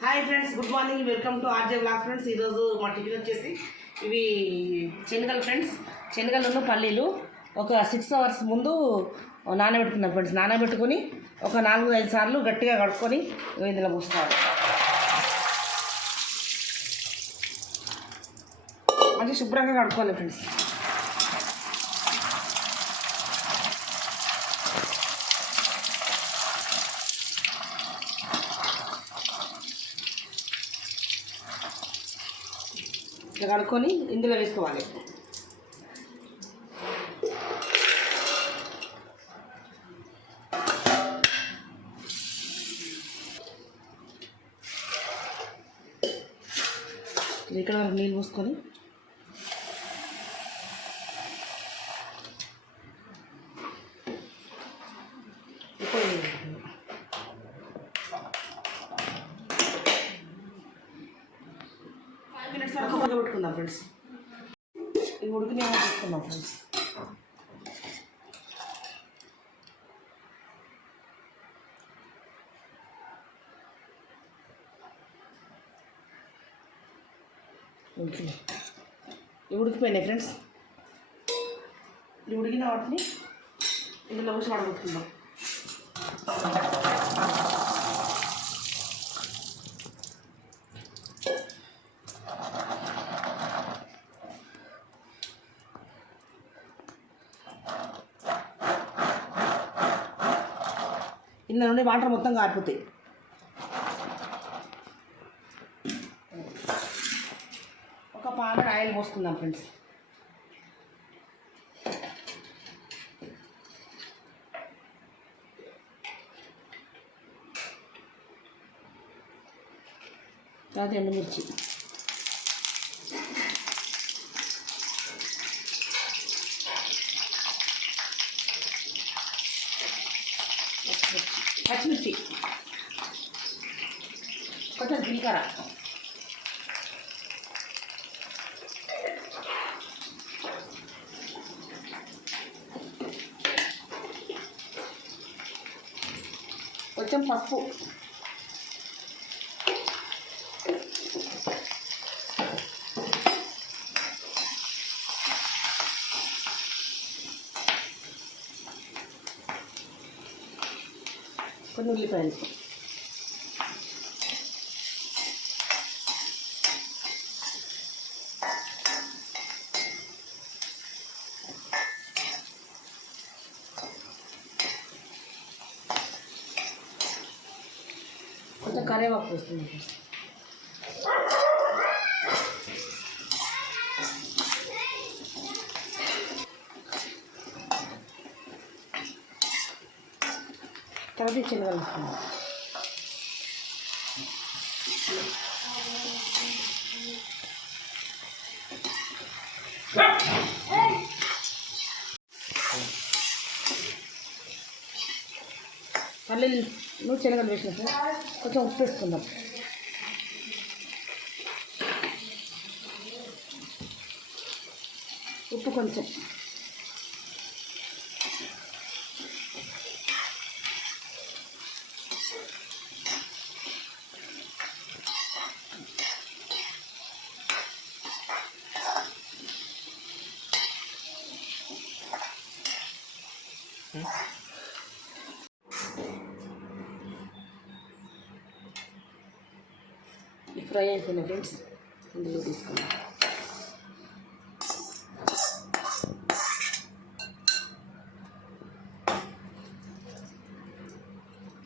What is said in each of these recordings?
Hi friends, good morning. Welcome to RJ blog friends. ఈరోజు మా టిఫిన్ వచ్చేసి ఇవి శనగలు ఫ్రెండ్స్. శనగలను పల్లీలు ఒక 6 hours ముందు నానబెట్టుకున్నాం ఫ్రెండ్స్. నానబెట్టుకొని ఒక 4-5 సార్లు గట్టిగా కడుక్కొని ఇందులో పోసుకోవాలి. మంచిగా శుభ్రంగా కడుక్కోవాలి ఫ్రెండ్స్. ఇట్లా కడుక్కొని ఇందులో వేసుకోవాలి. ఇక్కడ నీళ్ళు పోసుకొని ఉడకబెట్టుకుందాం ఫ్రెండ్స్. ఇవి ఉడికిన తీసుకుందాం ఫ్రెండ్స్. ఇవి ఉడికిపోయినాయి ఫ్రెండ్స్. ఇవి ఉడికిన వాటిని ఇందులో వచ్చి ఉడకబెట్టుకుందాం. ఇందులో నుండి వాటర్ మొత్తం కారిపోతాయి. ఒక పాన్ ఆయిల్ పోసుకుందాం ఫ్రెండ్స్. తర్వాత ఎండుమిర్చి, పచ్చిమిర్చి, కొంచెం జీలకర్ర, కొంచెం పసుపు, కొన్ని ఉల్లిపాయలు, కొంచెం కరివేపాకు వేస్తుంది. తర్వాత శనగలు వేసుకుందాం. పల్లీలు శనగలు వేసినప్పుడు కొంచెం ఉప్పు వేసుకుందాం. ఉప్పు కొంచెం, ఫ్రై అయిపోయిన ఫ్రెండ్స్ ఇందులో తీసుకుందాం.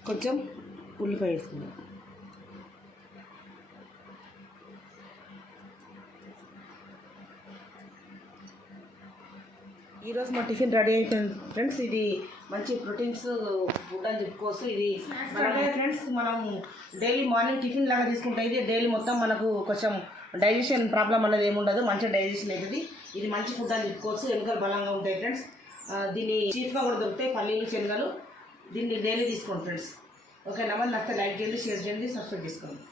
కొంచెం ఉల్లిపాయ వేసుకుందాం. ఈరోజు మా టిఫిన్ రెడీ అయిపోయింది ఫ్రెండ్స్. ఇది మంచి ప్రోటీన్స్ ఫుడ్ అని చెప్పుకోవచ్చు. ఇది ఫ్రెండ్స్ మనం డైలీ మార్నింగ్ టిఫిన్ లాగా తీసుకుంటే ఇది డైలీ మొత్తం మనకు కొంచెం డైజెషన్ ప్రాబ్లం అనేది ఏముండదు, మంచిగా డైజెషన్ అవుతుంది. ఇది మంచి ఫుడ్ అని చెప్పుకోవచ్చు. ఎముకలు బలంగా ఉంటాయి ఫ్రెండ్స్. దీన్ని చీఫ్గా కూడా దొరుకుతాయి పల్లీలు శనగలు. దీన్ని డైలీ తీసుకోండి ఫ్రెండ్స్. ఓకే, నమస్తే. లైక్ చేయండి, షేర్ చేయండి, సబ్స్క్రైబ్ చేసుకోండి.